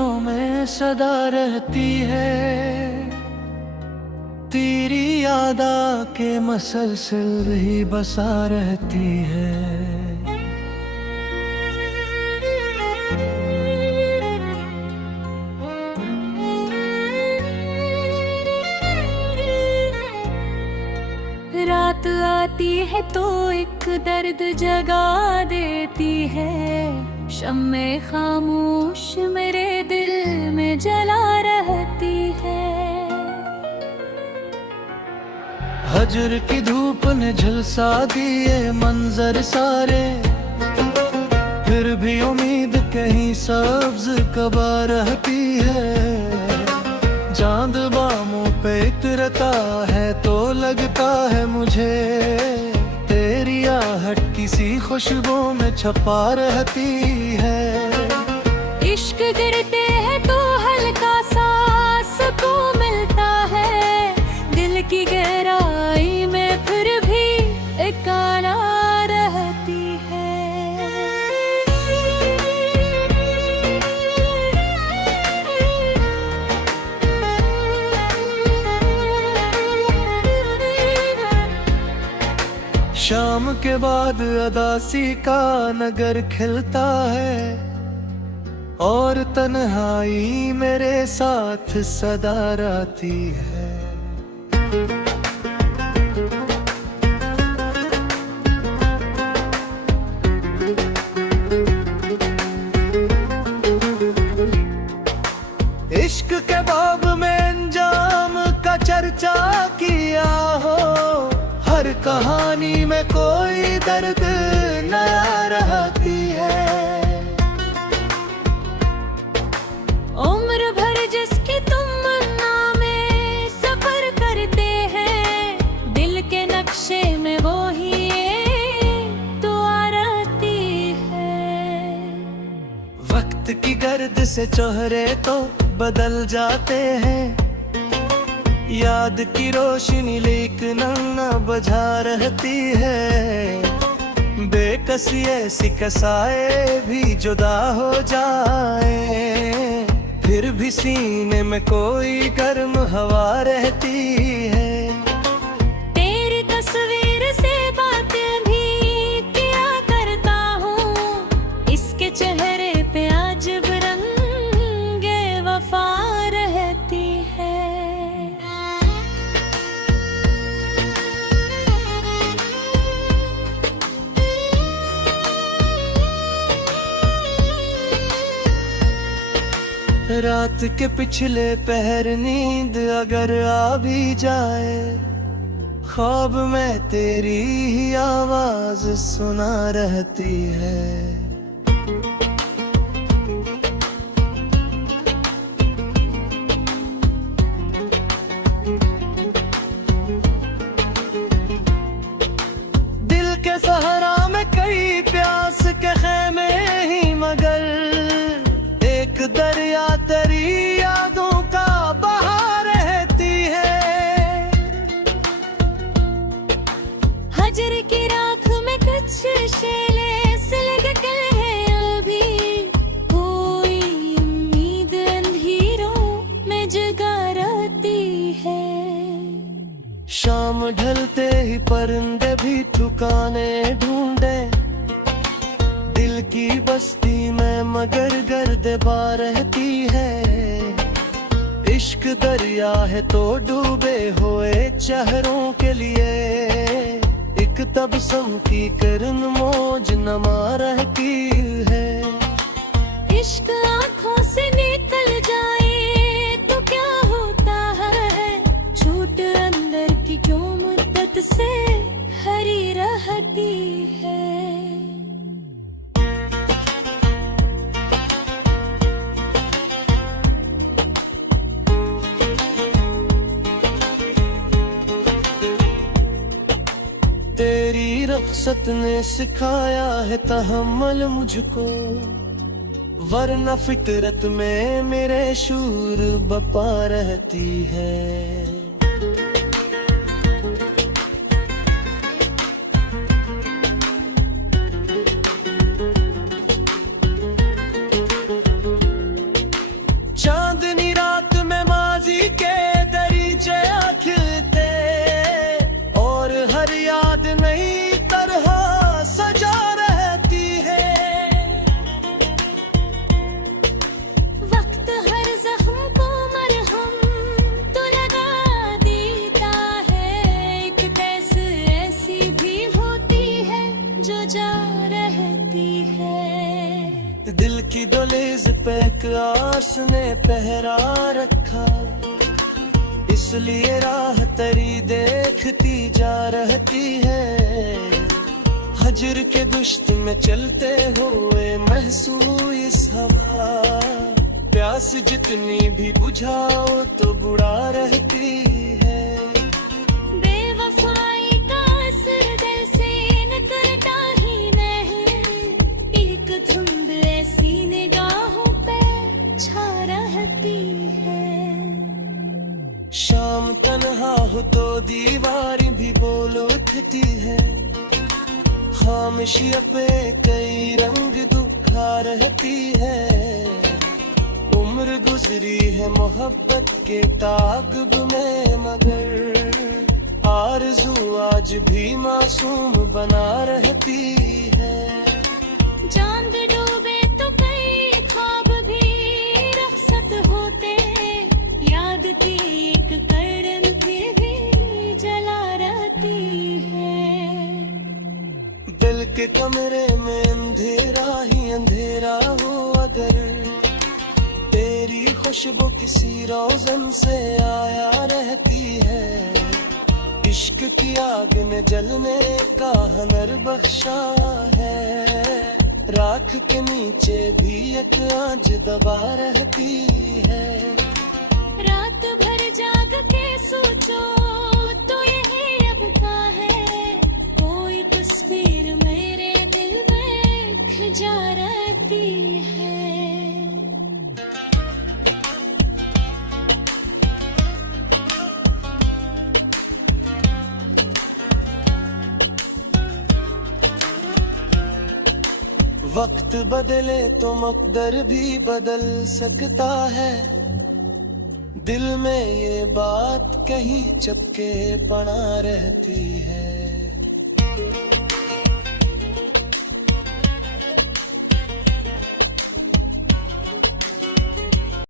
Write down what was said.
तस्वीरों में सदा रहती है, तेरी याद आके मसलसल ही बसा रहती है। रात आती है तो एक दर्द जगा देती है, शम्मे खामोश मेरे दिल में जला रहती है। हजर की धूप ने झुलसा दिए मंजर सारे, फिर भी उम्मीद कहीं सब्ज कबा रहती है। चांद बामों पे इतरता है तो लगता है मुझे, तेरी आहट किसी खुशबू में छपा रहती है। इश्क गिरते हैं तो हल्का सा सुकून मिलता है, दिल की गहराई में फिर भी एक आना रहती है। शाम के बाद अदासी का नगर खिलता है, और तन्हाई मेरे साथ सदा रहती है। इश्क के बाब में अंजाम का चर्चा किया हो, हर कहानी में कोई दर्द नया रहती है। उम्र भर जिसकी तमन्ना में सफर करते हैं, दिल के नक्शे में वो ही दुआ रहती है। वक्त की गर्द से चेहरे तो बदल जाते हैं, याद की रोशनी लेकिन न बुझा रहती है। बेकसी ऐसी कसाए भी जुदा हो जाए, फिर भी सीने में कोई गर्म हवा रहती है। तेरी तस्वीर से बातें भी किया करता हूँ, इसके चेहरे पे अजब रंगे वफा रहती है। रात के पिछले पहर नींद अगर आ भी जाए, ख्वाब में तेरी ही आवाज सुना रहती है। दिल के सहारा में कई प्यास के खेमे ही, मगर एक दरिया तेरी यादों का बहा रहती है। हजर की राख में कुछ शेले सिलग के हैं अभी, कोई उम्मीद अंधेरों में जगा रहती है। शाम ढलते ही परिंदे भी ठिकाने ढूंढे, दिल की बस्ती में मगर गर्दबा रहती है। इश्क दरिया है तो डूबे हुए चेहरों के लिए, एक तबसम की किरण मौज नमा रहती है। इश्क आँखों से निकल जाए तो क्या होता है, छूट अंदर की क्यों मुद्दत से हरी रहती है। तेरी रख्सत ने सिखाया है तहम्मुल मुझको, वरना फितरत में मेरे शूर बपा रहती है। उसने पहरा रखा, इसलिए राह तेरी देखती जा रहती है। हजर के दुश्त में चलते हुए महसूस हवा, प्यास जितनी भी बुझाओ तो बुढ़ा रहती है। बेवफाई का असर दिल से निकलता ही नहीं, एक धुंध ऐसी निगाहों पे छा रहती है। शाम तन्हा हो तो दीवार भी बोल उठती है, खामोशी पे कई रंग दुखा रहती है। उम्र गुजरी है मोहब्बत के ताक़ब में, मगर आरज़ू आज भी मासूम बना रहती है। चांद डूबे तो कई ख्वाब भी रखसत होते, याद की एक करन फिर भी जला रहती है। दिल के कमरे में अंधेरा ही अंधेरा हो, अगर तेरी खुशबू किसी रोज़न से आया रहती है। इश्क की आग ने जलने का हुनर बख्शा है, राख के नीचे भी एक आंच दबा रहती है। रात भर जाग के सोचो तो यही अब का है, कोई तस्वीर मेरे दिल में खिंचा रहती है। वक्त बदले तो मकदर भी बदल सकता है, दिल में ये बात कहीं चपके पड़ा रहती है।